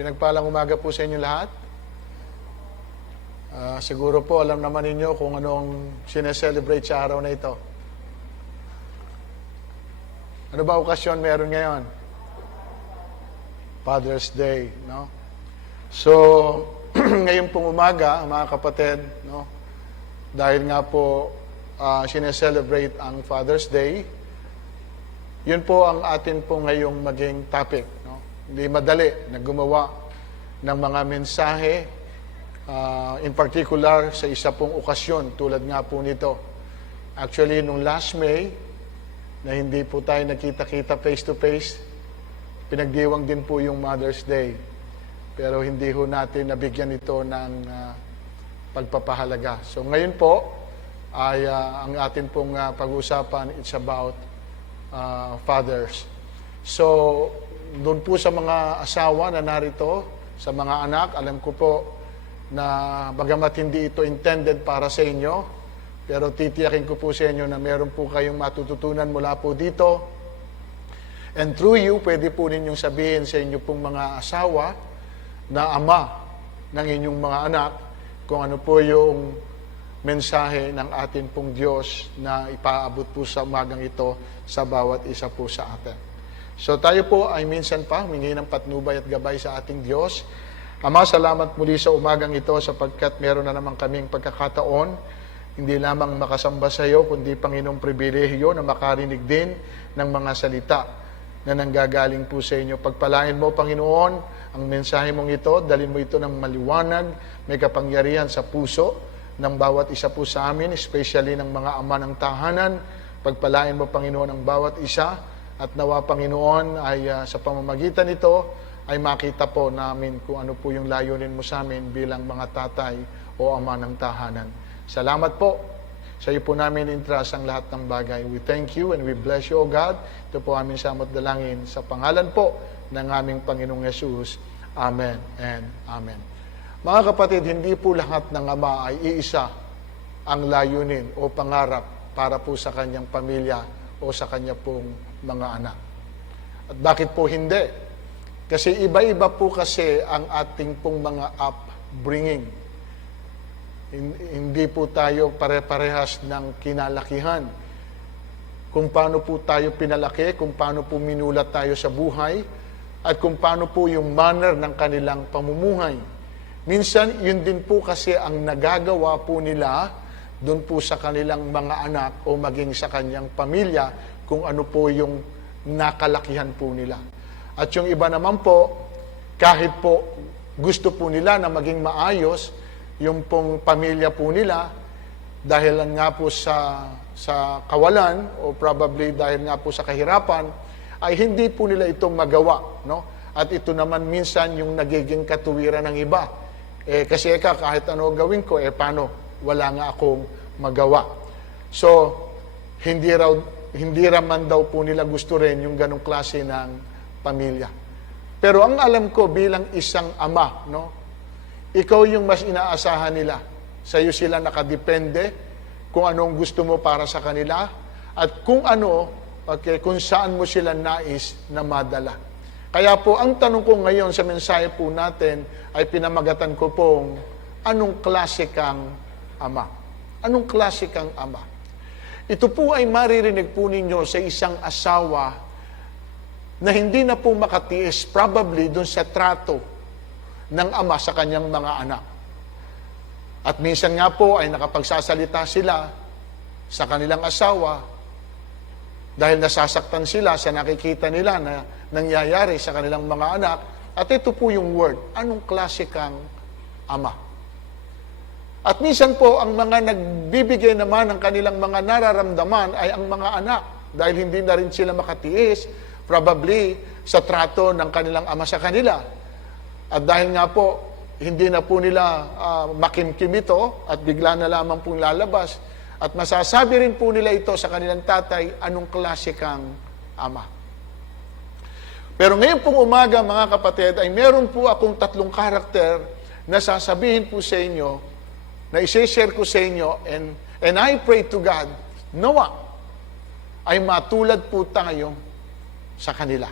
Pinagpalang umaga po sa inyo lahat. Siguro po alam naman ninyo kung anong sineselebrate sa araw na ito. Ano ba okasyon meron ngayon? Father's Day, no? So, ngayon pong umaga, mga kapatid, no? Dahil nga po sineselebrate ang Father's Day, yun po ang atin po ngayong maging topic, no? Hindi madali na gumawa ng mga mensahe, in particular sa isa pong okasyon tulad nga po nito. Actually, nung last May, na hindi po tayo nakita-kita face-to-face, pinagdiwang din po yung Mother's Day. Pero hindi ho natin nabigyan ito ng pagpapahalaga. So ngayon po, ay ang atin pong pag-uusapan, it's about fathers. So, doon po sa mga asawa na narito, sa mga anak, alam ko po na bagamat hindi ito intended para sa inyo, pero titiyakin ko po sa inyo na meron po kayong matututunan mula po dito. And through you, pwede po ninyong sabihin sa inyo pong mga asawa na ama ng inyong mga anak kung ano po yung mensahe ng atin pong Diyos na ipaabot po sa umagang ito sa bawat isa po sa atin. So tayo po ay minsan pa humingi ng patnubay at gabay sa ating Diyos. Ama, salamat muli sa umagang ito sapagkat meron na naman kaming pagkakataon hindi lamang makasamba sa iyo, kundi Panginoong pribilehiyo na makarinig din ng mga salita na nanggagaling po sa inyo. Pagpalain mo, Panginoon, ang mensahe mong ito, dalhin mo ito ng maliwanag, may kapangyarihan sa puso ng bawat isa po sa amin, especially ng mga ama ng tahanan. Pagpalain mo, Panginoon, ang bawat isa at nawa, Panginoon, ay sa pamamagitan nito ay makita po namin kung ano po yung layunin mo sa amin bilang mga tatay o ama ng tahanan. Salamat po. Sa iyo po namin entrust ang lahat ng bagay. We thank you and we bless you, O God. Ito po aming samot dalangin sa pangalan po ng aming Panginoong Yesus. Amen and Amen. Mga kapatid, hindi po lahat ng ama ay iisa ang layunin o pangarap para po sa kanyang pamilya o sa kanya pong mga anak. At bakit po hindi? Kasi iba-iba po kasi ang ating pong mga upbringing. Hindi po tayo pare-parehas ng kinalakihan. Kung paano po tayo pinalaki, kung paano po minulat tayo sa buhay, at kung paano po yung manner ng kanilang pamumuhay. Minsan, yun din po kasi ang nagagawa po nila doon po sa kanilang mga anak o maging sa kanyang pamilya kung ano po yung nakalakihan po nila. At yung iba naman po, kahit po gusto po nila na maging maayos, yung pong pamilya po nila, dahil nga po sa kawalan, o probably dahil nga po sa kahirapan, ay hindi po nila itong magawa. No? At ito naman minsan yung nagiging katuwiran ng iba. Kasi kahit ano gawin ko, paano? Wala nga akong magawa. So, hindi raman daw po nila gusto rin yung ganong klase ng pamilya. Pero ang alam ko bilang isang ama, no? Ikaw yung mas inaasahan nila. Sa iyo sila nakadepende kung anong gusto mo para sa kanila at kung kung saan mo sila nais na madala. Kaya po, ang tanong ko ngayon sa mensahe po natin ay pinamagatan ko pong, anong klase kang ama? Anong klase kang ama? Ito po ay maririnig po ninyo sa isang asawa na hindi na po makatiis probably dun sa trato ng ama sa kanyang mga anak. At minsan nga po ay nakapagsasalita sila sa kanilang asawa dahil nasasaktan sila sa nakikita nila na nangyayari sa kanilang mga anak. At ito po yung word, anong klase kang ama? At minsan po, ang mga nagbibigay naman ng kanilang mga nararamdaman ay ang mga anak dahil hindi na rin sila makatiis probably sa trato ng kanilang ama sa kanila. At dahil nga po, hindi na po nila makimkim ito at bigla na lamang pong lalabas. At masasabi rin po nila ito sa kanilang tatay, anong klase kang ama. Pero ngayon pong umaga, mga kapatid, ay meron po akong 3 karakter na sasabihin po sa inyo, na isi-share ko sa inyo, and I pray to God, nawa, ay matulad po tayo sa kanila.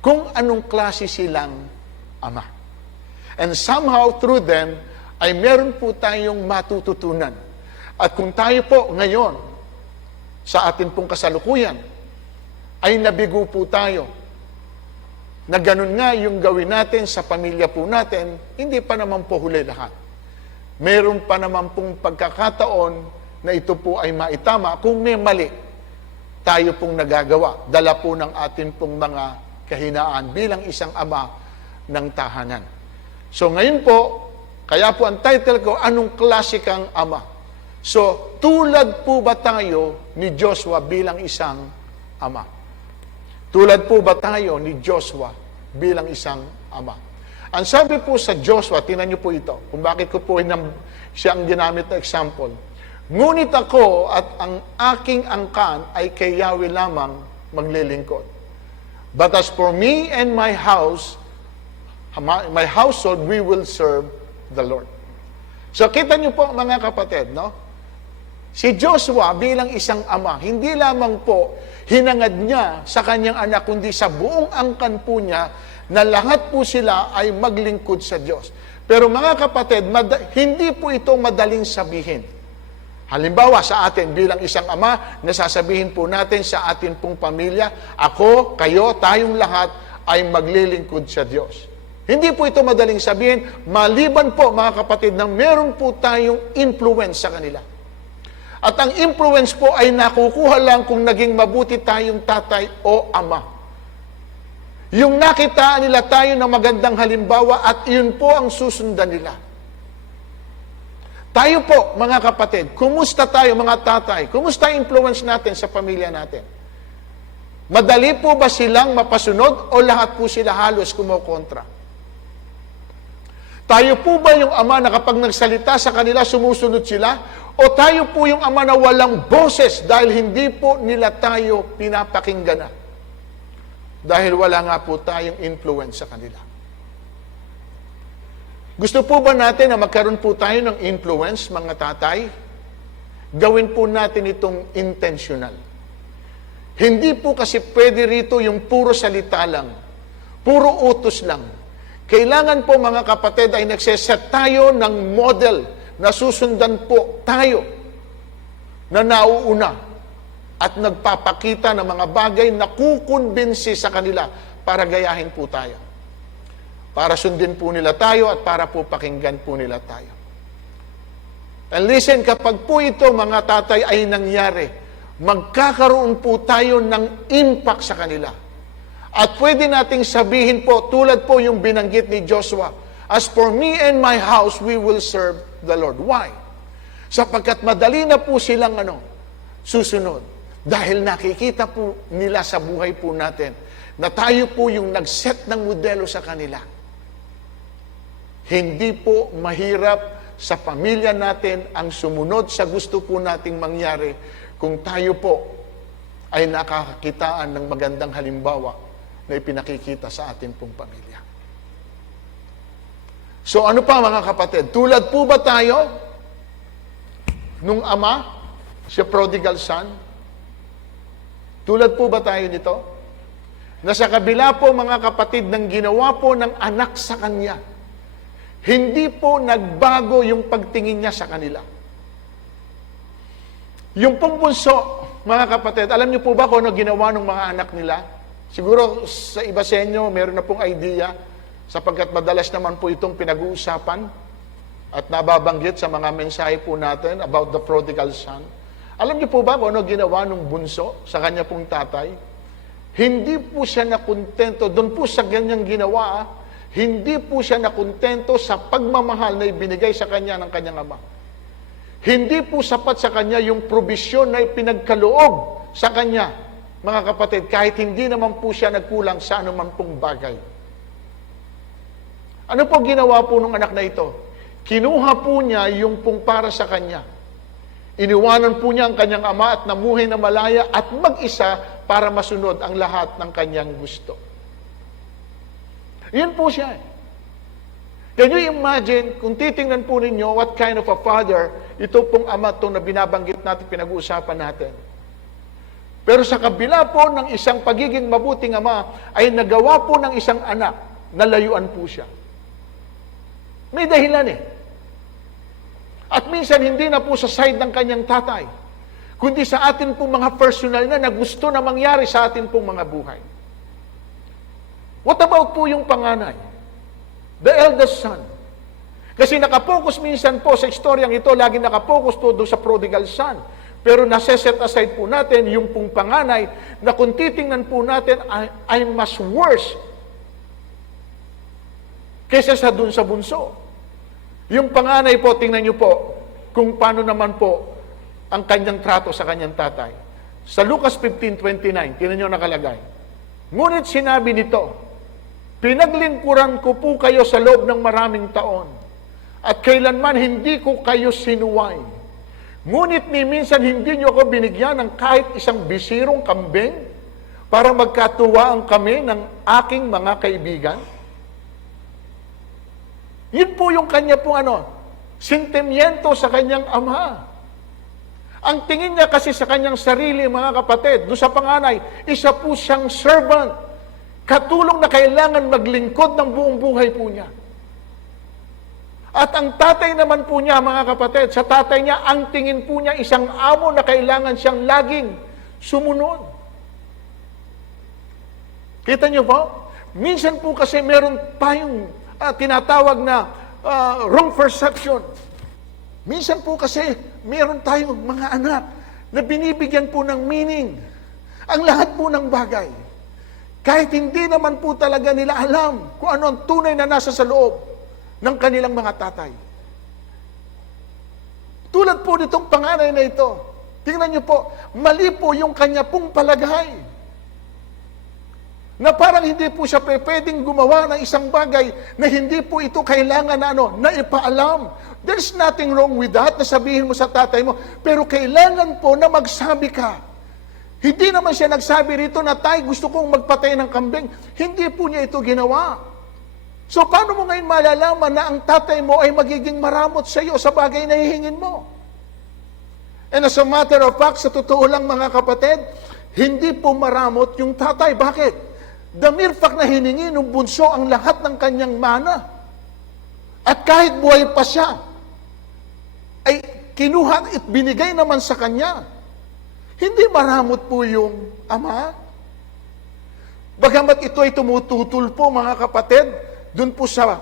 Kung anong klase silang Ama. And somehow through them, ay meron po tayong matututunan. At kung tayo po ngayon, sa atin pong kasalukuyan, ay nabigo po tayo, na ganun nga yung gawin natin sa pamilya po natin, hindi pa naman po huli lahat. Meron pa naman pong pagkakataon na ito po ay maitama kung may mali tayo pong nagagawa. Dala po ng atin pong mga kahinaan bilang isang ama ng tahanan. So ngayon po, kaya po ang title ko, anong klase kang ama? So, tulad po ba tayo ni Joshua bilang isang ama? Tulad po ba tayo ni Joshua bilang isang ama? Ang sabi po sa Joshua, tingnan niyo po ito, kung bakit ko po siya ang ginamit na example. Ngunit ako at ang aking angkan ay kay Yahweh lamang maglilingkod. But as for me and my household, we will serve the Lord. So kita niyo po mga kapatid, no? Si Joshua bilang isang ama, hindi lamang po hinangad niya sa kanyang anak, kundi sa buong angkan po niya na lahat po sila ay maglingkod sa Diyos. Pero mga kapatid, hindi po ito madaling sabihin. Halimbawa sa atin bilang isang ama, nasasabihin po natin sa atin pong pamilya, ako, kayo, tayong lahat ay maglilingkod sa Diyos. Hindi po ito madaling sabihin, maliban po mga kapatid na meron po tayong influence sa kanila. At ang influence po ay nakukuha lang kung naging mabuti tayong tatay o ama. Yung nakitaan nila tayo ng magandang halimbawa at yun po ang susundan nila. Tayo po, mga kapatid, kumusta tayo mga tatay? Kumusta influence natin sa pamilya natin? Madali po ba silang mapasunod o lahat po sila halos kumokontra? Tayo po ba yung ama na kapag nagsalita sa kanila, sumusunod sila? O tayo po yung ama na walang boses dahil hindi po nila tayo pinapakinggan na? Dahil wala nga po tayong influence sa kanila. Gusto po ba natin na magkaroon po tayo ng influence, mga tatay? Gawin po natin itong intentional. Hindi po kasi pwede rito yung puro salita lang, puro utos lang. Kailangan po mga kapatid ay nagseset tayo ng model na susundan po tayo na nauuna at nagpapakita ng mga bagay na kukumbinsi sa kanila para gayahin po tayo. Para sundin po nila tayo at para po pakinggan po nila tayo. And listen, kapag po ito mga tatay ay nangyari, magkakaroon po tayo ng impact sa kanila. At pwede nating sabihin po, tulad po yung binanggit ni Joshua, as for me and my house, we will serve the Lord. Why? Sapagkat madali na po silang susunod. Dahil nakikita po nila sa buhay po natin na tayo po yung nag-set ng modelo sa kanila. Hindi po mahirap sa pamilya natin ang sumunod sa gusto po nating mangyari kung tayo po ay nakakakitaan ng magandang halimbawa na ipinakikita sa atin pong pamilya. So ano pa mga kapatid? Tulad po ba tayo nung ama, si prodigal son? Tulad po ba tayo nito? Na sa kabila po mga kapatid ng ginawa po ng anak sa kanya, hindi po nagbago yung pagtingin niya sa kanila. Yung pong bunso, mga kapatid, alam niyo po ba kung ano ginawa ng mga anak nila? Siguro sa iba sa inyo, meron na pong idea, sapagkat madalas naman po itong pinag-uusapan at nababanggit sa mga mensahe po natin about the prodigal son. Alam niyo po ba kung ano ginawa ng bunso sa kanya pong tatay? Hindi po siya nakontento, doon po sa ganyang ginawa, hindi po siya nakontento sa pagmamahal na ibinigay sa kanya ng kanyang ama. Hindi po sapat sa kanya yung probisyon na ipinagkaloob sa kanya, mga kapatid, kahit hindi naman po siya nagkulang sa anuman pong bagay. Ano po ginawa po ng anak na ito? Kinuha po niya yung pong para sa kanya. Iniwanan po niya ang kanyang ama at namuhay na malaya at mag-isa para masunod ang lahat ng kanyang gusto. Yun po siya. Can you imagine, kung titingnan po ninyo what kind of a father, ito pong ama itong na binabanggit natin, pinag-uusapan natin. Pero sa kabila po ng isang pagiging mabuting ama, ay nagawa po ng isang anak nalayuan po siya. May dahilan eh. At minsan hindi na po sa side ng kanyang tatay, kundi sa atin pong mga personal na gusto na mangyari sa atin pong mga buhay. What about po yung panganay? The eldest son. Kasi nakapokus minsan po sa istoryang ito, lagi nakapokus po doon sa prodigal son. Pero nasa-set aside po natin yung pong panganay na kung titingnan po natin ay mas worse kaysa sa dun sa bunso. Yung panganay po, tingnan nyo po kung paano naman po ang kanyang trato sa kanyang tatay. Sa Lucas 15:29, tingnan nyo nakalagay. Ngunit sinabi nito, pinaglingkuran ko po kayo sa loob ng maraming taon at kailanman hindi ko kayo sinuway. Ngunit ni minsan hindi nyo ako binigyan ng kahit isang bisirong kambing para magkatuwaan kami ng aking mga kaibigan. Yun po yung kanya pong sentimiento sa kanyang ama. Ang tingin niya kasi sa kanyang sarili, mga kapatid, doon sa panganay, isa po siyang servant. Katulong na kailangan maglingkod ng buong buhay po niya. At ang tatay naman po niya, mga kapatid, sa tatay niya, ang tingin po niya isang amo na kailangan siyang laging sumunod. Kita niyo po? Minsan po kasi meron tayong tinatawag na wrong perception. Minsan po kasi meron tayong mga anak na binibigyan po ng meaning ang lahat po ng bagay. Kahit hindi naman po talaga nila alam kung ano ang tunay na nasa sa loob ng kanilang mga tatay. Tulad po nitong panganay na ito, tingnan niyo po, mali po yung kanya pong palagay. Na parang hindi po siya pwedeng gumawa ng isang bagay na hindi po ito kailangan na ipaalam. There's nothing wrong with that, na sabihin mo sa tatay mo, pero kailangan po na magsabi ka. Hindi naman siya nagsabi rito na, tay, gusto kong magpatay ng kambing. Hindi po niya ito ginawa. So, paano mo ngayon malalaman na ang tatay mo ay magiging maramot sa iyo sa bagay na hihingin mo? And as a matter of fact, sa totoo lang mga kapatid, hindi po maramot yung tatay. Bakit? The mere fact na hiningi ng bunso ang lahat ng kanyang mana. At kahit buhay pa siya, ay kinuha at binigay naman sa kanya. Hindi maramot po yung ama. Bagamat ito ay tumututol po mga kapatid, doon po sa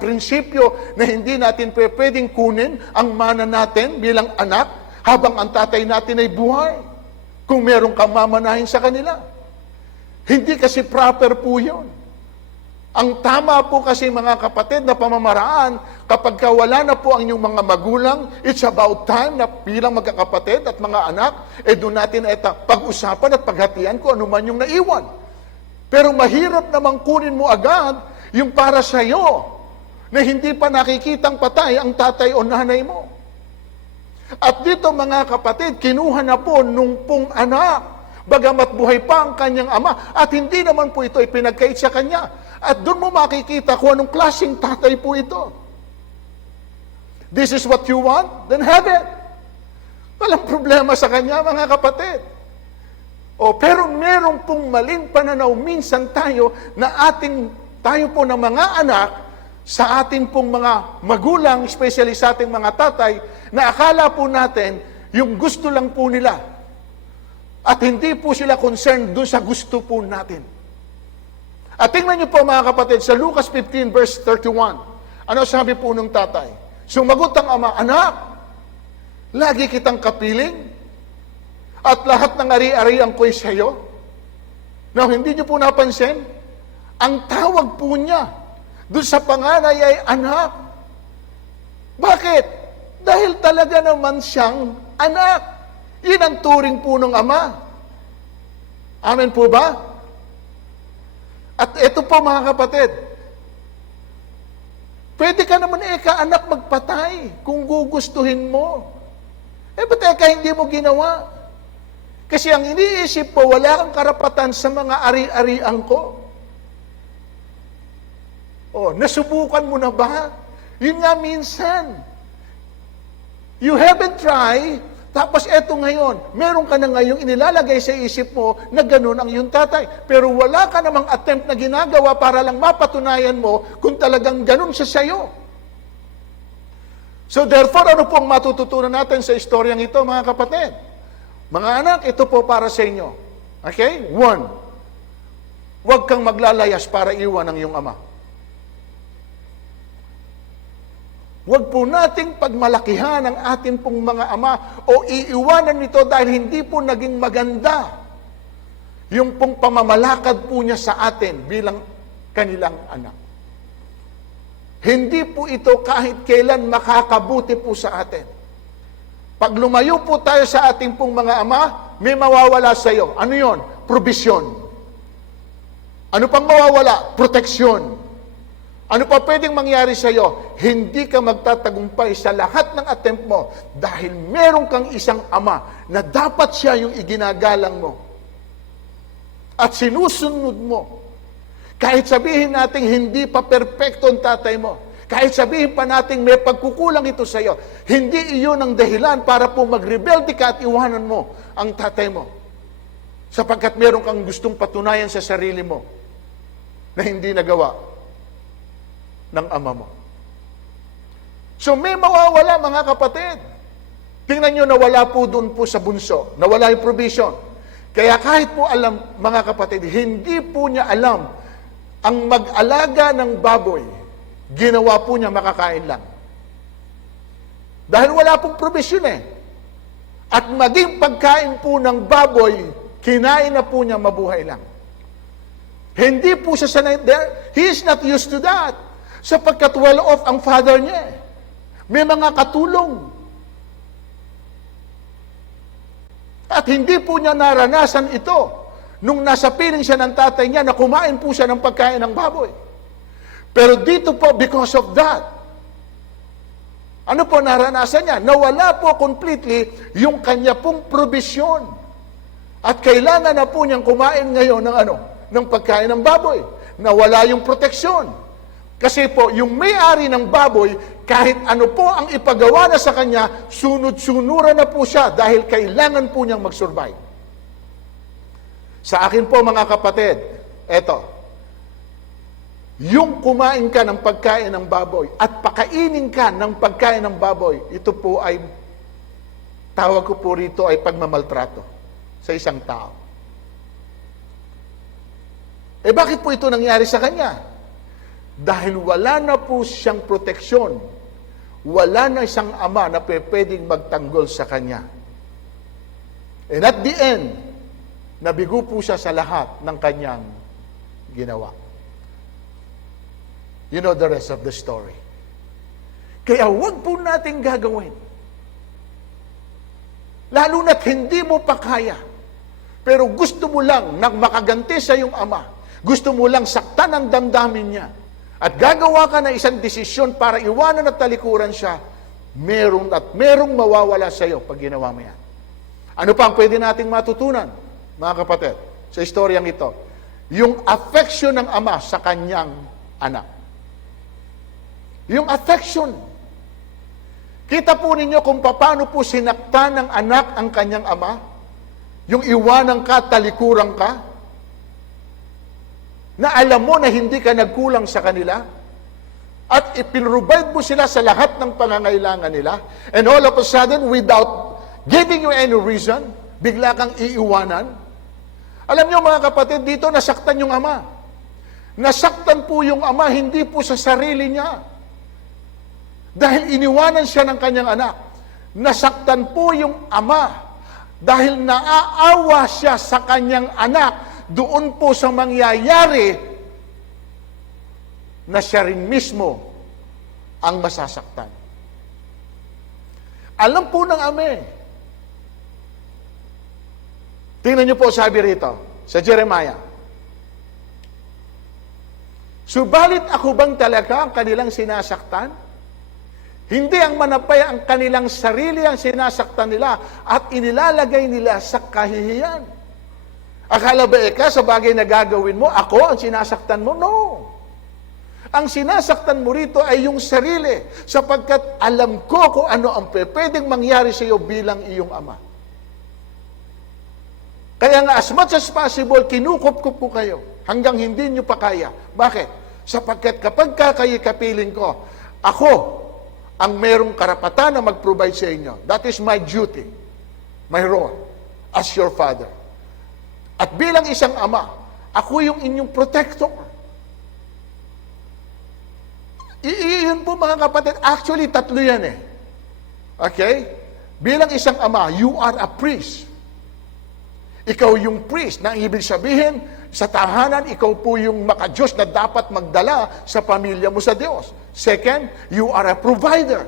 prinsipyo na hindi natin pwedeng kunin ang mana natin bilang anak habang ang tatay natin ay buhay. Kung merong kamamanahin sa kanila. Hindi kasi proper po yun. Ang tama po kasi mga kapatid na pamamaraan, kapag wala na po ang inyong mga magulang, it's about time na bilang magkakapatid at mga anak, doon natin pag-usapan at paghatian kung ano man yung naiwan. Pero mahirap namang kunin mo agad yung para sa iyo na hindi pa nakikitang patay ang tatay o nanay mo. At dito mga kapatid, kinuha na po nung pong anak, bagamat buhay pa ang kanyang ama, at hindi naman po ito ipinagkait sa kanya. At doon mo makikita kung anong klaseng tatay po ito. This is what you want? Then have it. Walang problema sa kanya mga kapatid. Pero meron pong maling pananaw minsan tayo na tayo po ng mga anak sa ating pong mga magulang, especially sa ating mga tatay, na akala po natin yung gusto lang po nila. At hindi po sila concerned doon sa gusto po natin. At tingnan niyo po mga kapatid, sa Lucas 15 verse 31, ano sabi po ng tatay? Sumagot ang ama, anak, lagi kitang kapiling, at lahat ng ari-arian ko'y sa'yo. Now, hindi niyo po napansin, ang tawag po niya doon sa panganay ay anak. Bakit? Dahil talaga naman siyang anak. Yun ang turing po ng ama. Amen po ba? At ito po mga kapatid, pwede ka naman anak magpatay kung gugustuhin mo. Ba't hindi mo ginawa? Kasi ang iniisip po, wala kang karapatan sa mga ari-arian ko. Nasubukan mo na ba? Yun nga minsan. You haven't tried, Tapos eto ngayon, meron ka na ngayong inilalagay sa isip mo na ganun ang iyong tatay. Pero wala ka namang attempt na ginagawa para lang mapatunayan mo kung talagang ganun siya sa'yo. So therefore, ano pong matututunan natin sa istoryang ito, mga kapatid? Mga anak, ito po para sa inyo. Okay? 1, huwag kang maglalayas para iwan ang iyong ama. Huwag po nating pagmalakihan ang ating pong mga ama o iiwanan nito dahil hindi po naging maganda yung pong pamamalakad po niya sa atin bilang kanilang anak. Hindi po ito kahit kailan makakabuti po sa atin. Pag lumayo po tayo sa ating pong mga ama, may mawawala sa iyo. Ano yon? Probisyon. Ano pang mawawala? Proteksyon. Ano pa pwedeng mangyari sa iyo? Hindi ka magtatagumpay sa lahat ng attempt mo dahil meron kang isang ama na dapat siya yung iginagalang mo. At sinusunod mo. Kahit sabihin natin hindi pa perpekto ang tatay mo. Kahit sabihin pa natin may pagkukulang ito sa iyo. Hindi iyon ang dahilan para po magrebelde ka at iwanan mo ang tatay mo. Sapagkat meron kang gustong patunayan sa sarili mo na hindi nagawa ng ama mo. So may mawawala, mga kapatid. Tingnan nyo, nawala po doon po sa bunso. Nawala yung provision. Kaya kahit po alam, mga kapatid, hindi po niya alam ang mag-alaga ng baboy. Ginawa po niya makakain lang. Dahil wala pong provision eh. At maging pagkain po ng baboy, kinain na po niya mabuhay lang. Hindi po siya sanay there. He is not used to that. Sapagkat well off ang father niya. May mga katulong. At hindi po niya naranasan ito nung nasa piling siya ng tatay niya na kumain po siya ng pagkain ng baboy. Pero dito po, because of that, ano po naranasan niya? Nawala po completely yung kanya pong probisyon. At kailangan na po niyang kumain ngayon ng pagkain ng baboy. Nawala yung proteksyon. Kasi po, yung may-ari ng baboy, kahit ano po ang ipagawa na sa kanya, sunod-sunuran na po siya dahil kailangan po niyang mag-survive. Sa akin po, mga kapatid, eto, yung kumain ka ng pagkain ng baboy at pakainin ka ng pagkain ng baboy, ito po ay, tawag ko po rito ay pagmamaltrato sa isang tao. Bakit po ito nangyari sa kanya? Dahil wala na po siyang proteksyon. Wala na isang ama na pwedeng magtanggol sa kanya. And at the end, nabigo po siya sa lahat ng kanyang ginawa. You know the rest of the story. Kaya huwag po natin gagawin. Lalo na't hindi mo pa kaya. Pero gusto mo lang na makaganti sa iyong ama. Gusto mo lang saktan ang damdamin niya. At gagawa ka ng isang desisyon para iwanan at talikuran siya, merong mawawala sa iyo pag ginawa mo yan. Ano pa ang pwede nating matutunan, mga kapatid, sa istoryang ito? Yung affection ng ama sa kanyang anak. Yung affection. Kita po ninyo kung paano po sinaktan ng anak ang kanyang ama, yung iwanan ka, talikuran ka, na alam mo na hindi ka nagkulang sa kanila, at ipinrovide mo sila sa lahat ng pangangailangan nila, and all of a sudden, without giving you any reason, bigla kang iiwanan. Alam niyo, mga kapatid, dito nasaktan yung ama. Nasaktan po yung ama, hindi po sa sarili niya. Dahil iniwanan siya ng kanyang anak. Nasaktan po yung ama dahil naaawa siya sa kanyang anak doon po sa mangyayari na siya rin mismo ang masasaktan. Alam po ng ama. Tingnan niyo po sabi rito sa Jeremiah. Subalit ako bang talaga ang kanilang sinasaktan? Hindi ang manapay ang kanilang sarili ang sinasaktan nila at inilalagay nila sa kahihiyan. Akala ba sa bagay na gagawin mo, ako ang sinasaktan mo? No. Ang sinasaktan mo rito ay yung sarili, sapagkat alam ko kung ano ang pwedeng mangyari sa iyo bilang iyong ama. Kaya nga, as much as possible, kinukup-kup ko kayo hanggang hindi nyo pa kaya. Bakit? Sapagkat kapag kapiling ko, ako ang merong karapatan na mag-provide sa inyo. That is my duty, my role as your father. At bilang isang ama, ako yung inyong protector. Iyon po mga kapatid, actually tatlo yan eh. Okay? Bilang isang ama, you are a priest. Ikaw yung priest, na ibig sabihin, sa tahanan, ikaw po yung maka-Diyos na dapat magdala sa pamilya mo sa Diyos. Second, you are a provider.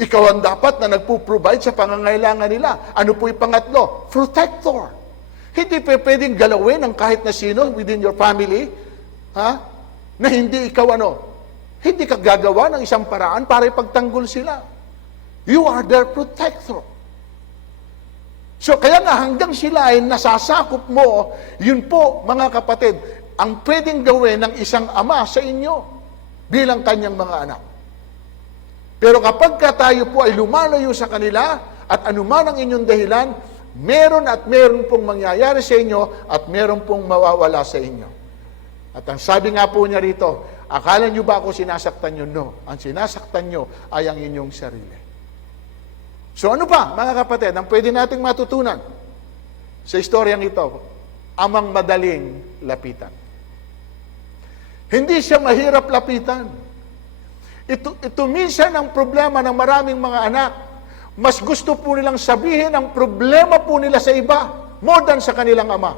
Ikaw ang dapat na nagpo-provide sa pangangailangan nila. Ano po yung pangatlo? Protector. Hindi pa pwedeng galawin ng kahit na sino within your family, na hindi ikaw hindi ka gagawa ng isang paraan para ipagtanggol sila. You are their protector. So kaya nga hanggang sila ay nasasakop mo, yun po mga kapatid, ang pwedeng gawin ng isang ama sa inyo bilang kanyang mga anak. Pero kapag tayo po ay lumalayo sa kanila at anuman ang inyong dahilan, meron at meron pong mangyayari sa inyo at meron pong mawawala sa inyo. At ang sabi nga po niya rito, akala nyo ba ako sinasaktan nyo? No. Ang sinasaktan nyo ay ang inyong sarili. So ano pa, mga kapatid, ang pwede nating matutunan sa istoryang ito, amang madaling lapitan. Hindi siya mahirap lapitan. Ito minsan ang problema ng maraming mga anak. Mas gusto po nilang sabihin ang problema po nila sa iba more than sa kanilang ama.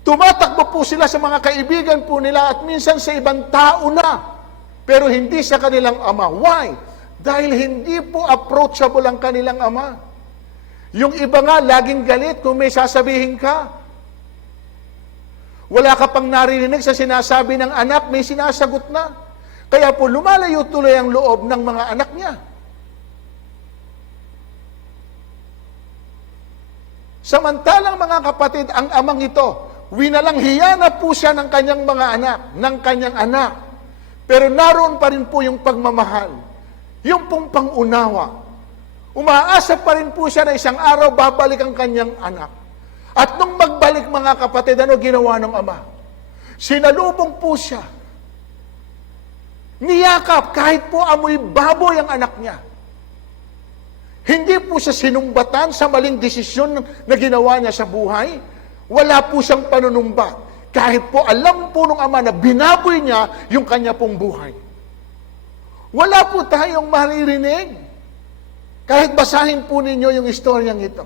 Tumatakbo po sila sa mga kaibigan po nila at minsan sa ibang tao na, pero hindi sa kanilang ama. Why? Dahil hindi po approachable ang kanilang ama. Yung iba nga, laging galit kung may sasabihin ka. Wala ka pang narinig sa sinasabi ng anak, may sinasagot na. Kaya po lumalayo tuloy ang loob ng mga anak niya. Samantalang mga kapatid, ang amang ito, winalanghiya na po siya ng kanyang mga anak, ng kanyang anak. Pero naroon pa rin po yung pagmamahal. Yung pong pangunawa. Umaasa pa rin po siya na isang araw babalik ang kanyang anak. At nung magbalik mga kapatid, ano ginawa ng ama? Sinalubong po siya. Niyakap kahit po amoy baboy ang anak niya. Hindi po siya sinumbatan sa maling desisyon na ginawa niya sa buhay. Wala po siyang panunumbat. Kahit po alam po ng ama na binaboy niya yung kanya pong buhay. Wala po tayong maririnig. Kahit basahin po ninyo yung istoryang ito.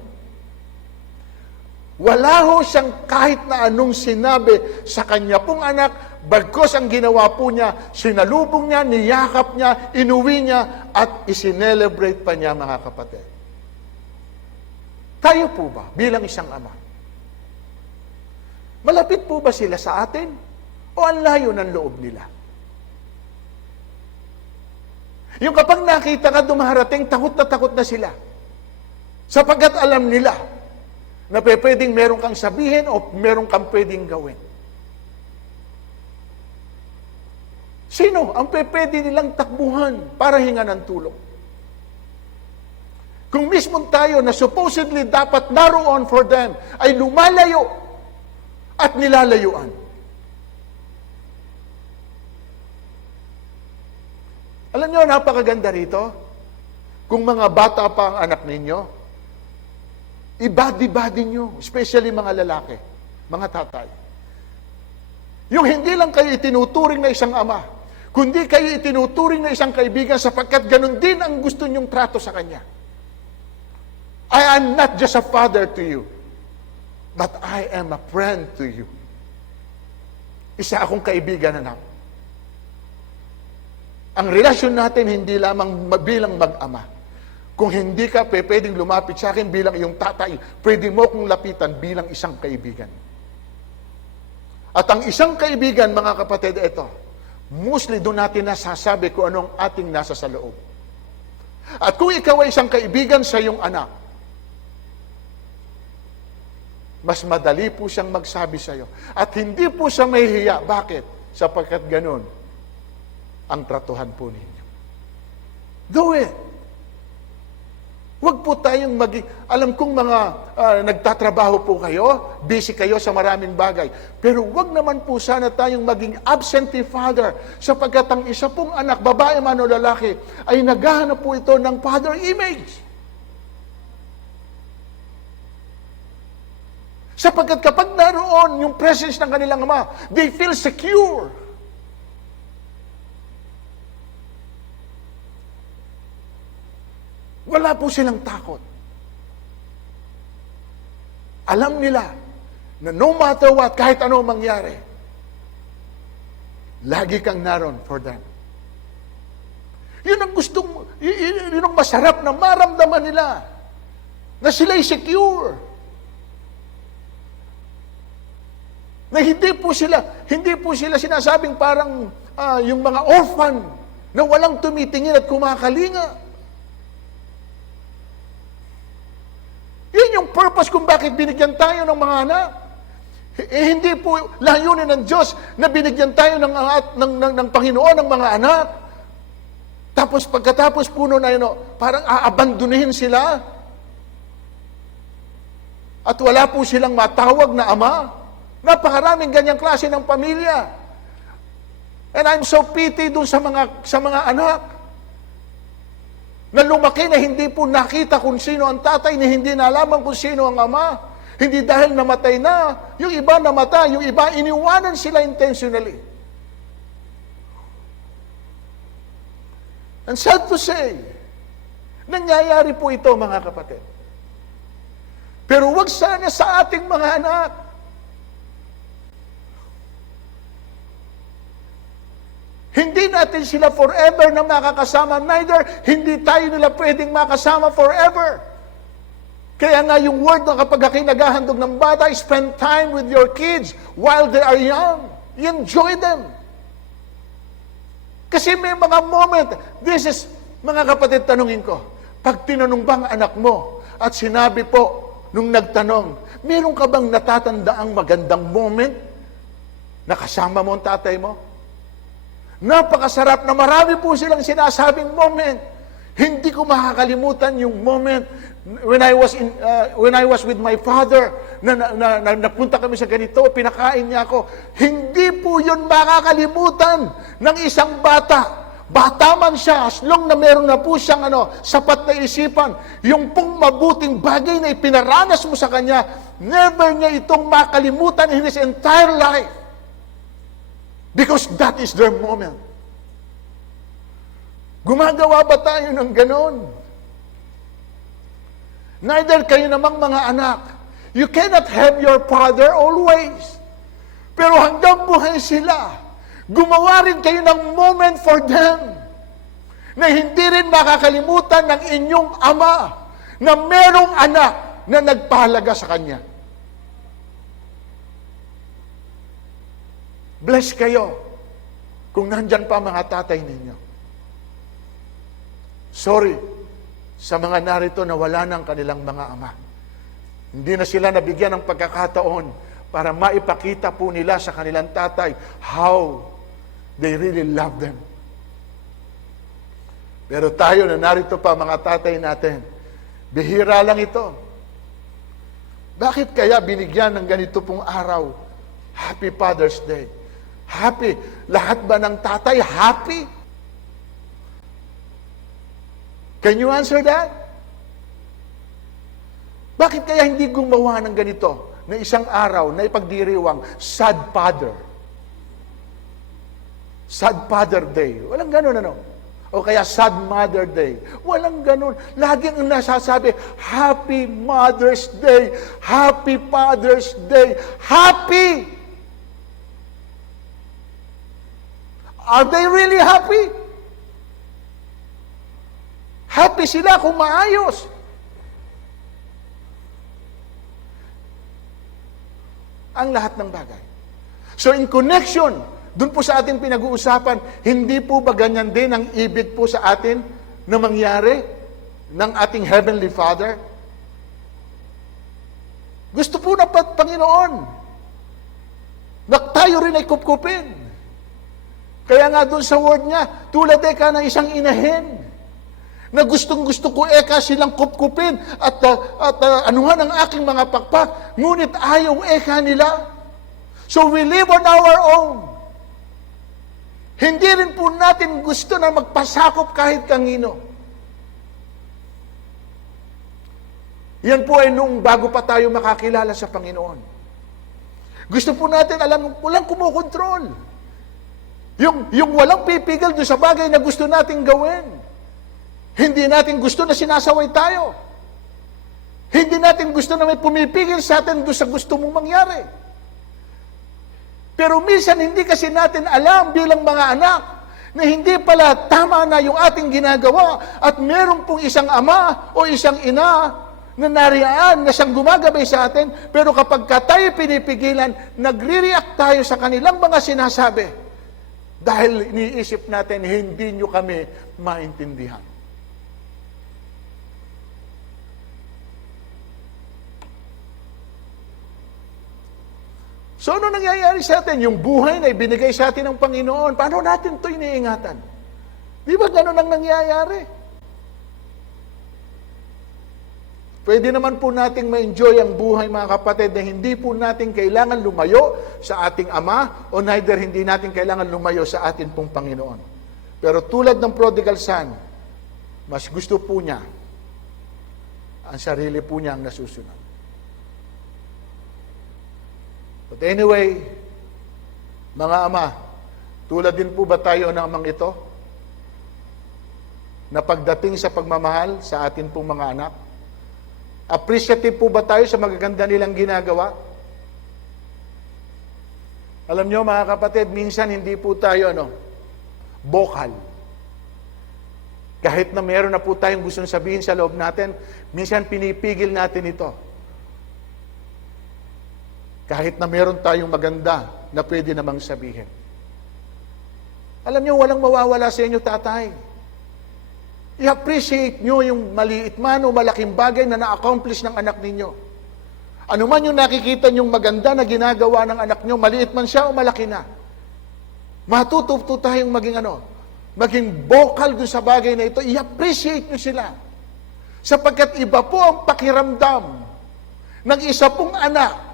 Wala ho siyang kahit na anong sinabi sa kanya pong anak, bagkos ang ginawa po niya, sinalubong niya, niyakap niya, inuwi niya, at isinelebrate pa niya mga kapatid. Tayo po ba bilang isang ama? Malapit po ba sila sa atin? O ang layo ng loob nila? Yung kapag nakita ka dumarating, takot na sila. Sapagkat alam nila na pwedeng meron kang sabihin o meron kang pwedeng gawin. Sino ang pwede nilang takbuhan para hinga ng tulong? Kung mismo tayo na supposedly dapat naroon for them ay lumalayo at nilalayuan. Alam nyo, napakaganda rito. Kung mga bata pa ang anak ninyo, ibadi-badi nyo, especially mga lalaki, mga tatay. Yung hindi lang kayo itinuturing na isang ama, kundi kayo itinuturing na isang kaibigan sapagkat ganun din ang gusto nyong trato sa kanya. I am not just a father to you, but I am a friend to you. Isa akong kaibigan, anak. Ang relasyon natin hindi lamang bilang mag-ama. Kung hindi ka pwedeng lumapit sa akin bilang iyong tatay, pwede mo kong lapitan bilang isang kaibigan. At ang isang kaibigan, mga kapatid, ito, mostly doon natin nasasabi kung anong ating nasa sa loob. At kung ikaw ay isang kaibigan sa iyong anak, mas madali po siyang magsabi sa iyo. At hindi po siya mahihiya. Bakit? Sapagkat ganun ang tratuhan po ninyo. Do it. Huwag po tayong maging, alam kong mga nagtatrabaho po kayo, busy kayo sa maraming bagay, pero huwag naman po sana tayong maging absentee father, sapagkat ang isa pong anak, babae man o lalaki, ay naghahanap po ito ng father image. Sapagkat kapag naroon yung presence ng kanilang ama, they feel secure. Wala po silang takot. Alam nila na no matter what, kahit ano mangyari, lagi kang naroon for them. Yun ang yun ang masarap na maramdaman nila, na sila'y secure. Na hindi po sila sinasabing parang yung mga orphan na walang tumitingin at kumakalinga. Yun yung purpose kung bakit binigyan tayo ng mga anak. Hindi po layunin ng Diyos na binigyan tayo ng Panginoon ng mga anak. Tapos pagkatapos po nun ay parang aabandonin sila. At wala po silang matawag na ama. Napakaraming ganyang klase ng pamilya. And I'm so pity dun sa mga anak na lumaki na hindi po nakita kung sino ang tatay, na hindi nalaman kung sino ang ama. Hindi dahil namatay na. Yung iba namatay, yung iba iniwanan sila intentionally. And sad to say, nangyayari po ito, mga kapatid. Pero wag sana sa ating mga anak. Hindi natin sila forever na makakasama, neither hindi tayo nila pwedeng makasama forever. Kaya nga yung word na kapag ako'y naghahandog ng bata, spend time with your kids while they are young. Enjoy them. Kasi may mga moment, mga kapatid, tanungin ko, pag tinanong bang anak mo at sinabi po nung nagtanong, meron ka bang natatandaang magandang moment na kasama mo ang tatay mo? Napakasarap na marami po silang sinasabing moment. Hindi ko makakalimutan yung moment when I was with my father, na napunta kami sa ganito, pinakain niya ako. Hindi po yun makakalimutan ng isang bata. Bata man siya, as long na meron na po siyang sapat na isipan, yung pong mabuting bagay na ipinaranas mo sa kanya, never niya itong makalimutan in his entire life. Because that is their moment. Gumagawa ba tayo ng ganon? Neither kayo namang mga anak. You cannot have your father always. Pero hanggang buhay sila, gumawa rin kayo ng moment for them na hindi rin makakalimutan ng inyong ama na merong anak na nagpahalaga sa kanya. Bless kayo kung nandyan pa mga tatay ninyo. Sorry sa mga narito na wala ng kanilang mga ama. Hindi na sila nabigyan ng pagkakataon para maipakita po nila sa kanilang tatay how they really love them. Pero tayo na narito pa mga tatay natin, bihira lang ito. Bakit kaya binigyan ng ganito pong araw? Happy Father's Day. Happy. Lahat ba ng tatay happy? Can you answer that? Bakit kaya hindi gumawa ng ganito na isang araw na ipagdiriwang Sad Father? Sad Father Day. Walang ganun O kaya Sad Mother Day. Walang ganun. Laging ang nasasabi, Happy Mother's Day. Happy Father's Day. Happy! Are they really happy? Happy sila kung maayos. Ang lahat ng bagay. So in connection, dun po sa ating pinag-uusapan, hindi po ba ganyan din ang ibig po sa atin na mangyari ng ating Heavenly Father? Gusto po ng Panginoon na tayo rin ay kupkupin. Kaya nga doon sa word niya, tulad eka ng isang inahin, na gustong-gusto ko eka silang kupkupin at anuhan ang aking mga pakpak, ngunit ayaw eka nila. So we live on our own. Hindi rin po natin gusto na magpasakop kahit kanino. Yan po ay nung bago pa tayo makakilala sa Panginoon. Gusto po natin alam, walang kumukontrol. Yung walang pipigil doon sa bagay na gusto nating gawin. Hindi natin gusto na sinasaway tayo. Hindi natin gusto na may pumipigil sa atin doon sa gusto mong mangyari. Pero minsan hindi kasi natin alam bilang mga anak na hindi pala tama na yung ating ginagawa at meron pong isang ama o isang ina na nariyaan na siyang gumagabay sa atin, pero kapag tayo pinipigilan, nagre-react tayo sa kanilang mga sinasabi dahil iniisip natin hindi nyo kami maintindihan. So ano nangyayari sa atin? Yung buhay na ibinigay sa atin ng Panginoon, paano natin ito iniingatan? Di ba gano'n ang nangyayari? Pwede naman po nating ma-enjoy ang buhay, mga kapatid, na hindi po natin kailangan lumayo sa ating Ama o neither hindi natin kailangan lumayo sa atin pong Panginoon. Pero tulad ng prodigal son, mas gusto po niya ang sarili po niya ang nasusunod. But anyway, mga ama, tulad din po ba tayo ng amang ito? Na pagdating sa pagmamahal sa atin pong mga anak, appreciative po ba tayo sa magaganda nilang ginagawa? Alam nyo mga kapatid, minsan hindi po tayo vocal. Kahit na meron na po tayong gustong sabihin sa loob natin, minsan pinipigil natin ito. Kahit na meron tayong maganda na pwede namang sabihin. Alam nyo, walang mawawala sa inyo, tatay. I-appreciate nyo yung maliit man o malaking bagay na na-accomplish ng anak ninyo. Ano man yung nakikita nyong maganda na ginagawa ng anak nyo, maliit man siya o malaki na. Matututo tayong maging vocal dun sa bagay na ito. I-appreciate nyo sila. Sapagkat iba po ang pakiramdam ng isa pong anak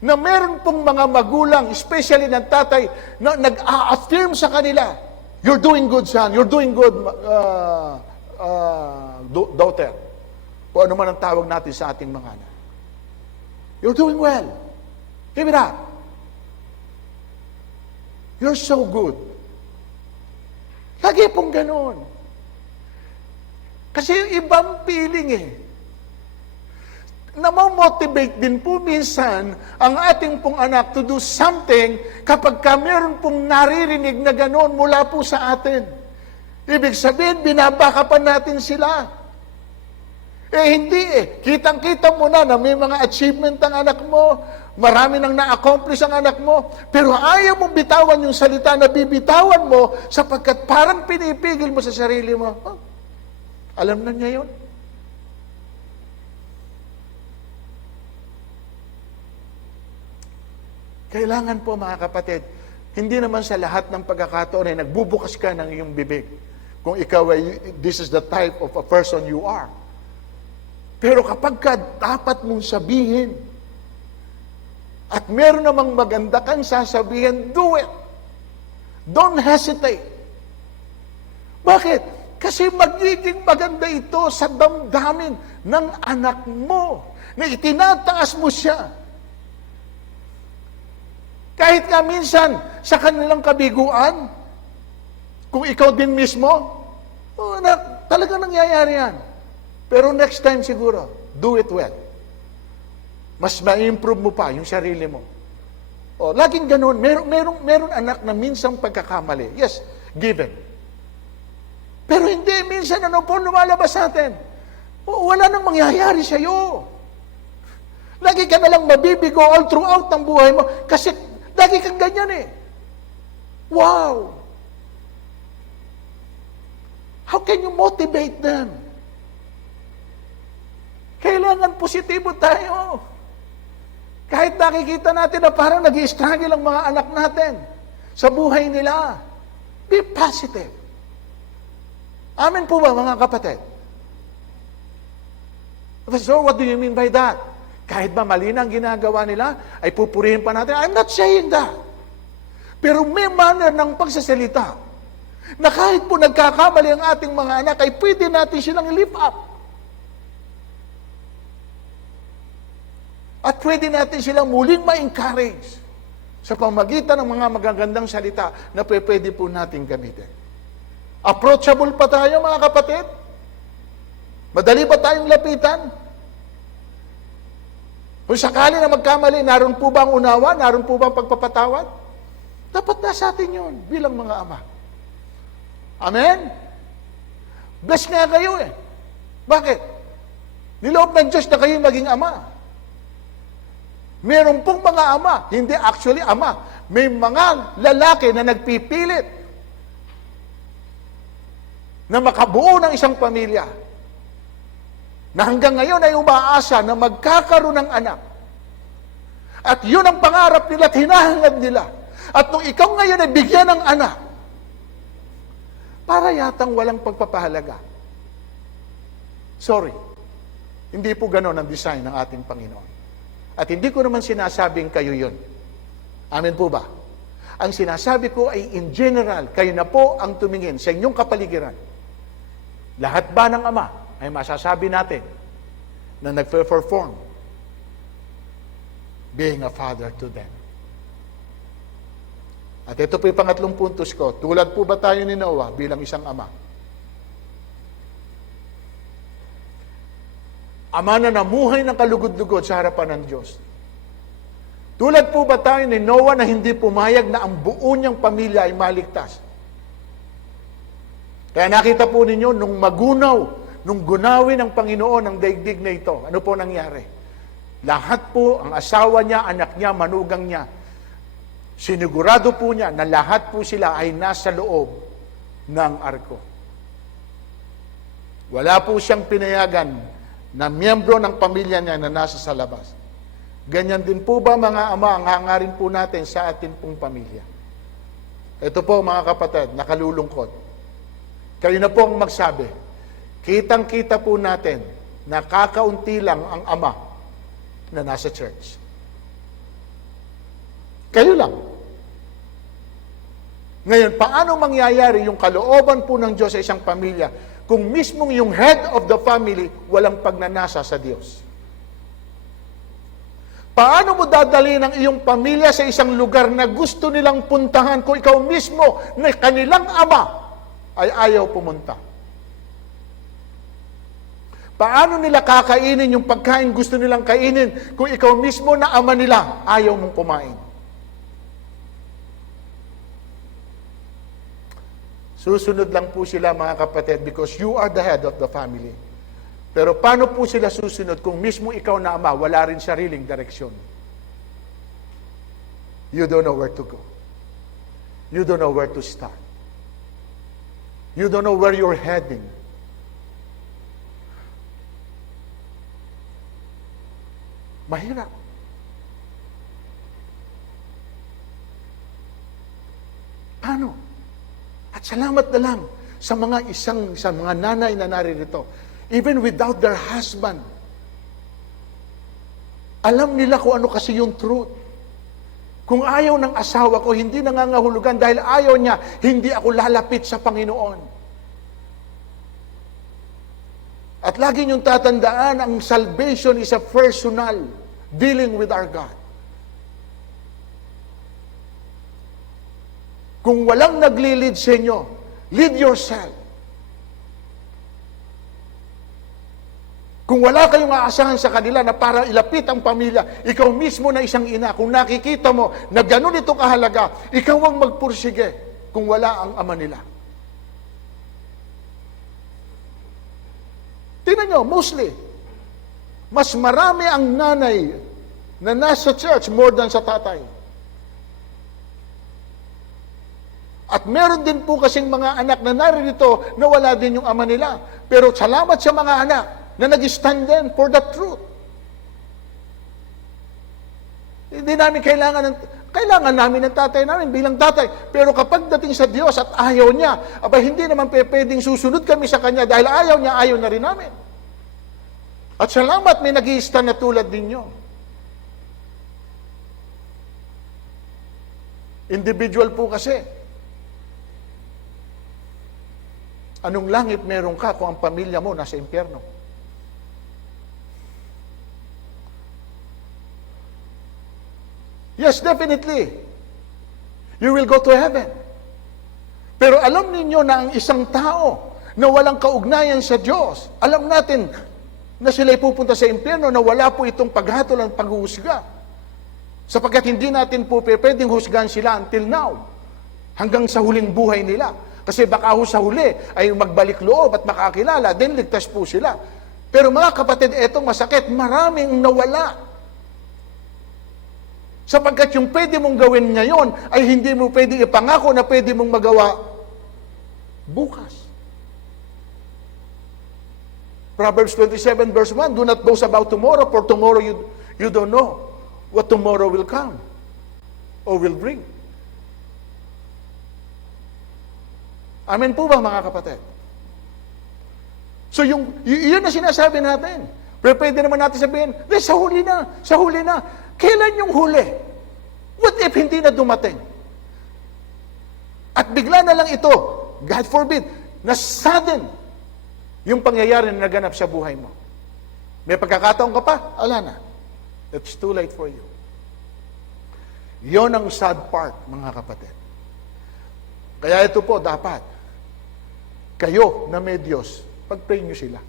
na meron pong mga magulang, especially ng tatay, na nag-a-affirm sa kanila, "You're doing good, son. You're doing good, daughter." O ano man ang tawag natin sa ating mga anak. "You're doing well. Keep it up. You're so good." Lagi pong ganoon. Kasi yung ibang feeling Namamotivate din po minsan ang ating pong anak to do something kapag meron pong naririnig na gano'n mula po sa atin. Ibig sabihin, binabakapan natin sila. Hindi Kitang-kita mo na may mga achievement ang anak mo, marami nang na-accomplish ang anak mo, pero ayaw mong bitawan yung salita na bibitawan mo sapagkat parang pinipigil mo sa sarili mo. Alam na niya yun. Kailangan po mga kapatid, hindi naman sa lahat ng pagkakataon ay nagbubukas ka ng iyong bibig. Kung ikaw ay, this is the type of a person you are. Pero kapag dapat mong sabihin, at meron namang maganda kang sasabihin, do it. Don't hesitate. Bakit? Kasi magiging maganda ito sa damdamin ng anak mo, na itinataas mo siya. Kahit nga minsan, sa kanilang kabiguan, kung ikaw din mismo, talagang nangyayari yan. Pero next time siguro, do it well. Mas ma-improve mo pa yung sarili mo. Laging ganun. Meron anak na minsang pagkakamali. Yes, given. Pero hindi, minsan po lumalabas sa atin. Wala nang mangyayari sa'yo. Lagi ka nalang mabibigo all throughout ng buhay mo kasi lagi kang ganyan Wow! How can you motivate them? Kailangan positibo tayo. Kahit nakikita natin na parang nag-i-struggle ang mga anak natin sa buhay nila, be positive. Amen po ba, mga kapatid? So, what do you mean by that? Kahit ba mali na ang ginagawa nila, ay pupurihin pa natin. I'm not saying that. Pero may manner ng pagsasalita na kahit po nagkakamali ang ating mga anak, ay pwede natin silang i-lift up. At pwede natin silang muling ma-encourage sa pamagitan ng mga magagandang salita na pwede po natin gamitin. Approachable pa tayo, mga kapatid? Madali ba tayong lapitan? Kung sakali na magkamali, naroon po ba ang unawa? Naroon po ba ang pagpapatawad? Dapat nasa atin yun bilang mga ama. Amen? Bless nga kayo eh. Bakit? Niloob ng Diyos na kayo maging ama. Meron pong mga ama, hindi actually ama, may mga lalaki na nagpipilit na makabuo ng isang pamilya na hanggang ngayon ay umaasa na magkakaroon ng anak. At yun ang pangarap nila at hinahangad nila. At nung ikaw ngayon ay bigyan ng anak, para yatang walang pagpapahalaga. Sorry, hindi po ganon ang design ng ating Panginoon. At hindi ko naman sinasabing kayo yun. Amen po ba? Ang sinasabi ko ay in general, kayo na po ang tumingin sa inyong kapaligiran. Lahat ba ng ama ay masasabi natin na nagpe-perform being a father to them? At ito po yung pangatlong puntos ko. Tulad po ba tayo ni Noah bilang isang ama? Ama na namuhay ng kalugod-lugod sa harapan ng Diyos. Tulad po ba tayo ni Noah na hindi pumayag na ang buo niyang pamilya ay maligtas? Kaya nakita po ninyo, nung magunaw, nung gunawin ng Panginoon ang daigdig na ito, ano po nangyari? Lahat po, ang asawa niya, anak niya, manugang niya, sinigurado po niya na lahat po sila ay nasa loob ng arko. Wala po siyang pinayagan na miyembro ng pamilya niya na nasa sa labas. Ganyan din po ba mga ama ang hangarin po natin sa atin pong pamilya? Ito po mga kapatid, nakalulungkot. Kayo na po ang magsabi, kitang-kita po natin na kakaunti lang ang ama na nasa church. Kayo lang. Ngayon, paano mangyayari yung kalooban po ng Diyos sa isang pamilya kung mismong yung head of the family walang pagnanasa sa Diyos? Paano mo dadalhin ang iyong pamilya sa isang lugar na gusto nilang puntahan kung ikaw mismo na kanilang ama ay ayaw pumunta? Paano nila kakainin yung pagkain gusto nilang kainin kung ikaw mismo na ama nila ayaw mong kumain? Susunod lang po sila mga kapatid because you are the head of the family. Pero paano po sila susunod kung mismo ikaw na ama, wala rin sariling direksyon? You don't know where to go. You don't know where to start. You don't know where you're heading. Mahirap. Paano? At salamat na lang sa mga nanay na naririto. Even without their husband, alam nila kung ano kasi yung truth. Kung ayaw ng asawa ko, hindi nangangahulugan dahil ayaw niya, hindi ako lalapit sa Panginoon. At lagi niyong tatandaan, ang salvation is a personal dealing with our God. Kung walang nagli-lead sa inyo, lead yourself. Kung wala kayong aasahan sa kanila na para ilapit ang pamilya, ikaw mismo na isang ina, kung nakikita mo na ganun ito kahalaga, ikaw ang magpursige kung wala ang ama nila. Tingnan nyo, mostly, mas marami ang nanay na nasa church more than sa tatay. At meron din po kasing mga anak na naririto na wala din yung ama nila. Pero salamat sa mga anak na nag-stand din for the truth. Hindi namin kailangan namin ng tatay namin bilang tatay. Pero kapag dating sa Diyos at ayaw niya, hindi naman pwedeng susunod kami sa Kanya dahil ayaw niya, ayaw na rin namin. At salamat may nag-i-stand na tulad ninyo. Individual po kasi. Anong langit meron ka kung ang pamilya mo nasa impyerno? Yes, definitely. You will go to heaven. Pero alam ninyo na ang isang tao na walang kaugnayan sa Diyos, alam natin na sila'y pupunta sa impyerno na wala po itong paghatol at paghuhusga. Sapagkat hindi natin po pwedeng husgahan sila until now. Hanggang sa huling buhay nila. Kasi baka sa huli ay magbalik loob at makakilala, then ligtas po sila. Pero mga kapatid, etong masakit, maraming nawala. Sapagkat yung pwede mong gawin ngayon ay hindi mo pwede ipangako na pwede mong magawa bukas. Proverbs 27 verse 1, do not boast about tomorrow, for tomorrow you don't know what tomorrow will come or will bring. Amen po ba mga kapatid? So yun na sinasabi natin. Pero pwede naman natin sabihin, sa huli na. Kailan yung huli? What if hindi na dumating? At bigla na lang ito, God forbid, na sudden yung pangyayari na naganap sa buhay mo. May pagkakataon ka pa, ala na. It's too late for you. Yon ang sad part, mga kapatid. Kaya ito po, dapat, kayo na may Diyos, pag-pray nyo sila.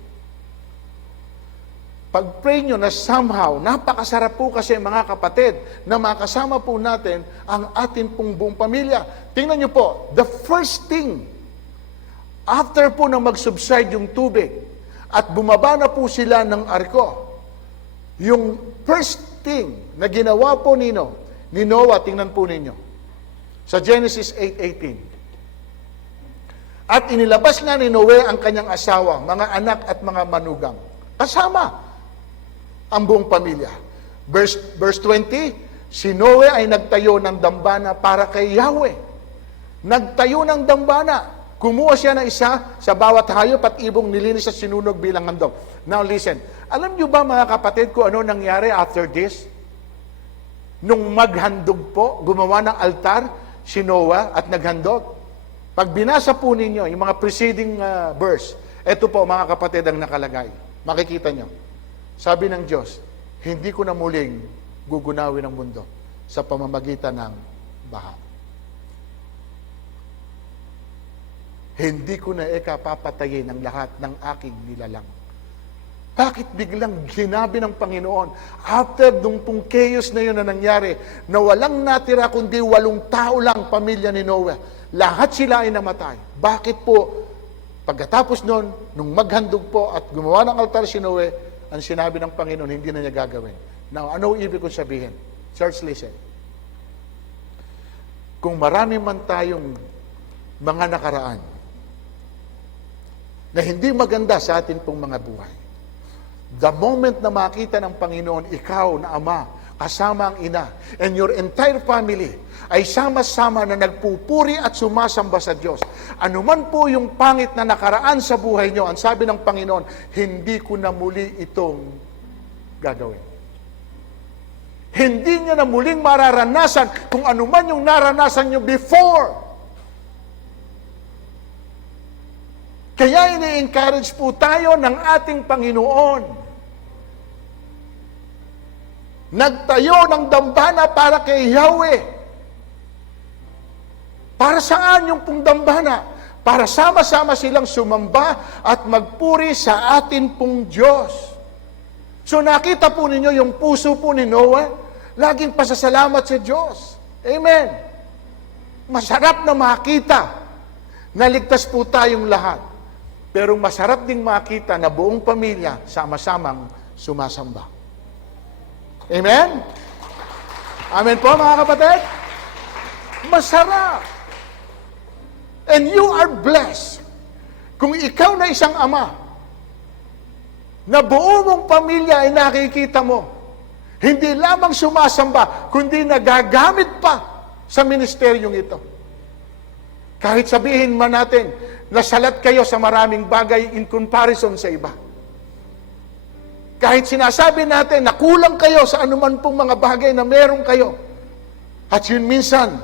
Pag-pray nyo na somehow, napakasarap po kasi mga kapatid, na makasama po natin ang atin pong buong pamilya. Tingnan nyo po, the first thing, after po na mag-subside yung tubig, at bumaba na po sila ng arko, yung first thing na ginawa po ni Noah, tingnan po ninyo, sa Genesis 8:18. At inilabas na ni Noe ang kanyang asawa, mga anak at mga manugang. Kasama ang buong pamilya. Verse 20, si Noe ay nagtayo ng dambana para kay Yahweh. Nagtayo ng dambana. Kumuha siya ng isa sa bawat hayop at ibong nilinis at sinunog bilang handog. Now listen, alam niyo ba mga kapatid kung ano nangyari after this? Nung maghandog po, gumawa ng altar si Noah at naghandog. Pag binasa po ninyo yung mga preceding verse, ito po mga kapatid ang nakalagay. Makikita nyo. Sabi ng Diyos, hindi ko na muling gugunawin ang mundo sa pamamagitan ng baha. Hindi ko na papatayin ang lahat ng aking nilalang. Bakit biglang ginabi ng Panginoon, after nung pong chaos na yun na nangyari, na walang natira kundi 8 tao lang pamilya ni Noah. Lahat sila ay namatay. Bakit po, pagkatapos nun, nung maghandog po at gumawa ng altar si Noe, ang sinabi ng Panginoon, hindi na niya gagawin. Now, ano ibig kong sabihin? Church, listen. Kung marami man tayong mga nakaraan na hindi maganda sa atin pong mga buhay, the moment na makita ng Panginoon, ikaw na ama, kasama ang ina, and your entire family, ay sama-sama na nagpupuri at sumasamba sa Diyos. Ano man po yung pangit na nakaraan sa buhay nyo, ang sabi ng Panginoon, hindi ko na muli itong gagawin. Hindi nyo na muling mararanasan kung ano man yung naranasan nyo before. Kaya ini-encourage po tayo ng ating Panginoon. Nagtayo ng dambana para kay Yahweh. Para saan yung pong dambana? Para sama-sama silang sumamba at magpuri sa atin pong Diyos. So nakita po ninyo yung puso po ni Noah, laging pasasalamat sa Diyos. Amen. Masarap na makita na ligtas po tayong lahat. Pero masarap ding makita na buong pamilya sama-samang sumasamba. Amen? Amen po mga kapatid? Masarap. And you are blessed. Kung ikaw na isang ama, na buo mong pamilya ay nakikita mo, Hindi lamang sumasamba, kundi nagagamit pa sa ministeryong ito. Kahit sabihin man natin, nasalat kayo sa maraming bagay in comparison sa iba. Kahit sinasabi natin na kulang kayo sa anuman pong mga bagay na meron kayo. At yun minsan,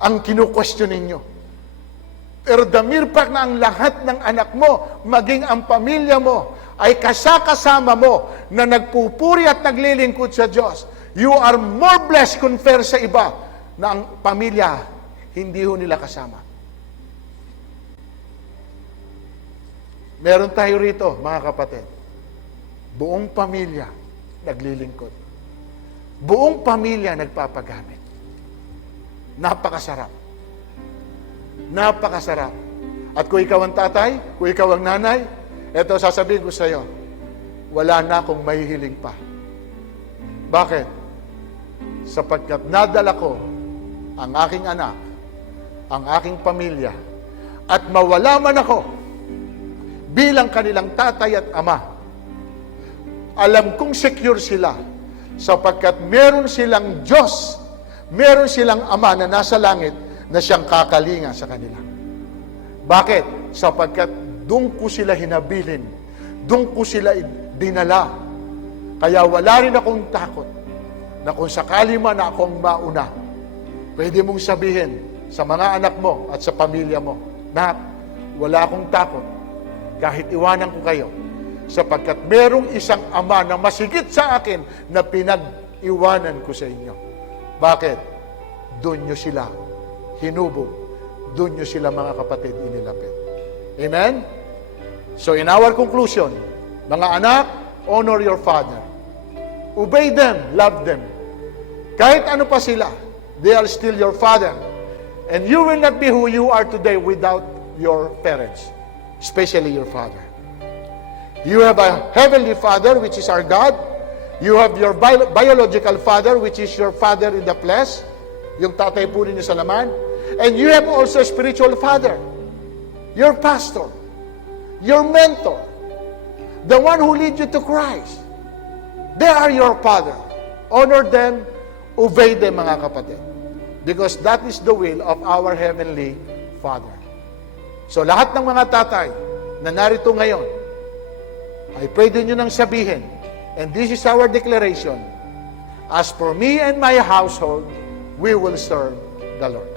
ang kinu-question ninyo. Pero the mere fact na ang lahat ng anak mo, maging ang pamilya mo, ay kasakasama mo na nagpupuri at naglilingkod sa Diyos, you are more blessed compare sa iba na ang pamilya, hindi ho nila kasama. Meron tayo rito, mga kapatid. Buong pamilya naglilingkod. Buong pamilya nagpapagamit. Napakasarap. Napakasarap. At kung ikaw ang tatay, kung ikaw ang nanay, eto sasabihin ko sa iyo, wala na akong mahihiling pa. Bakit? Sapagkat nadala ko ang aking anak, ang aking pamilya, at mawala man ako bilang kanilang tatay at ama, alam kong secure sila sapagkat meron silang Diyos, meron silang Ama na nasa langit na siyang kakalinga sa kanila. Bakit? Sapagkat doon ko sila hinabilin, doon ko sila dinala. Kaya wala rin akong takot na kung sakali man na akong mauna, pwede mong sabihin sa mga anak mo at sa pamilya mo, Nak, wala akong takot kahit iwanan ko kayo. Sapagkat merong isang ama na masigit sa akin na pinag-iwanan ko sa inyo. Bakit? Doon nyo sila hinubog. Doon nyo sila, mga kapatid, inilapit. Amen? So in our conclusion, mga anak, honor your father. Obey them, love them. Kahit ano pa sila, they are still your father. And you will not be who you are today without your parents, especially your father. You have a heavenly Father, which is our God. You have your biological father, which is your father in the flesh, yung tatay po ninyo sa laman. And you have also a spiritual father, your pastor, your mentor, the one who leads you to Christ. They are your father. Honor them, obey them, mga kapatid. Because that is the will of our heavenly Father. So lahat ng mga tatay na narito ngayon, ay pwede nyo nang sabihin, and this is our declaration, as for me and my household, we will serve the Lord.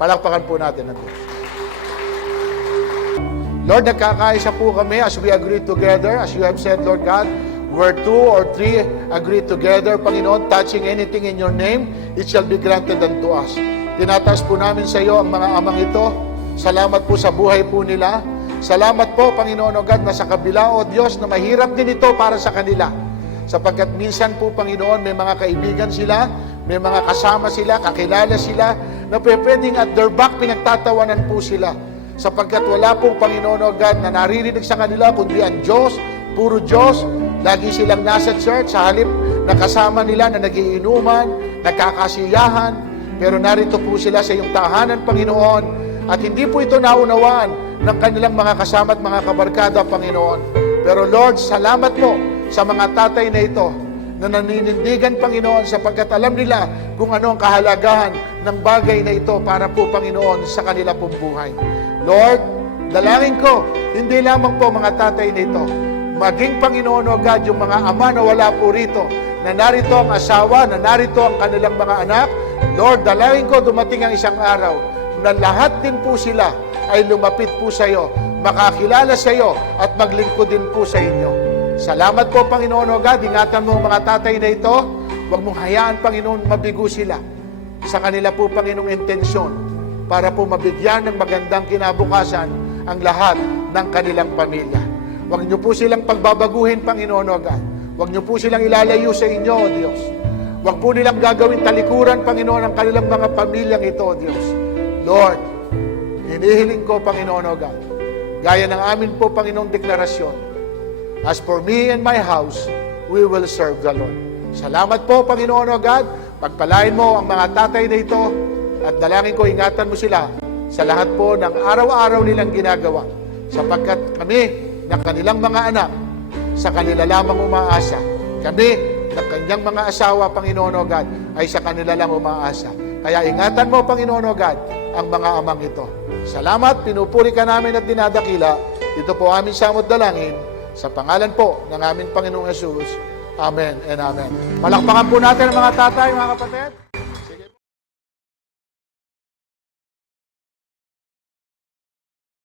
Palakpakan po natin ang Diyos. Lord, nagkakaisa po kami as we agree together, as you have said, Lord God, where 2 or 3 agree together, Panginoon, touching anything in your name, it shall be granted unto us. Tinataas po namin sa iyo ang mga amang ito. Salamat po sa buhay po nila. Salamat po, Panginoon o God, na sa kabila, O Diyos, na mahirap din ito para sa kanila. Sapagkat minsan po, Panginoon, may mga kaibigan sila, may mga kasama sila, kakilala sila, na pwedeng at their back pinagtatawanan po sila. Sapagkat wala pong, Panginoon o God, na naririnig sa kanila, kundi ang Diyos, puro Diyos. Lagi silang nasa church, sa halip na kasama nila na nagiinuman, nagkakasiyahan, pero narito po sila sa iyong tahanan, Panginoon, at hindi po ito naunawaan ng kanilang mga kasama at mga kabarkada, Panginoon. Pero Lord, salamat po sa mga tatay na ito na naninindigan, Panginoon, sapagkat alam nila kung ano ang kahalagahan ng bagay na ito para po, Panginoon, sa kanila pong buhay. Lord, dalangin ko, hindi lamang po mga tatay na ito, maging, Panginoon o God, yung mga ama na wala po rito, na narito ang asawa, na narito ang kanilang mga anak. Lord, dalangin ko, dumating ang isang araw na lahat din po sila ay lumapit po sa iyo, makakilala sa iyo, at maglingkod din po sa inyo. Salamat po, Panginoon o God. Ingatan mo ang mga tatay na ito. Huwag mong hayaan, Panginoon, mabigo sila sa kanila po, Panginoong intensyon para po mabigyan ng magandang kinabukasan ang lahat ng kanilang pamilya. Huwag niyo po silang pagbabaguhin, Panginoon o God. Huwag niyo po silang ilalayo sa inyo, O Diyos. Huwag po nilang gagawin talikuran, Panginoon, ang kanilang mga pamilyang ito, O Diyos. Lord, hinihiling ko, Panginoon o God, gaya ng amin po, Panginoong deklarasyon, as for me and my house, we will serve the Lord. Salamat po, Panginoon o God, pagpalain mo ang mga tatay na ito, at dalangin ko, ingatan mo sila sa lahat po ng araw-araw nilang ginagawa, sapagkat kami, na kanilang mga anak, sa kanila lamang umaasa. Kami, na kanyang mga asawa, Panginoon o God, ay sa kanila lang umaasa. Kaya ingatan mo, Panginoon o God, ang mga amang ito. Salamat, pinupuri ka namin at dinadakila. Ito po aming samot dalangin sa pangalan po ng aming Panginoong Yesus. Amen and amen. Palakpakan po natin ang mga tatay, mga kapatid.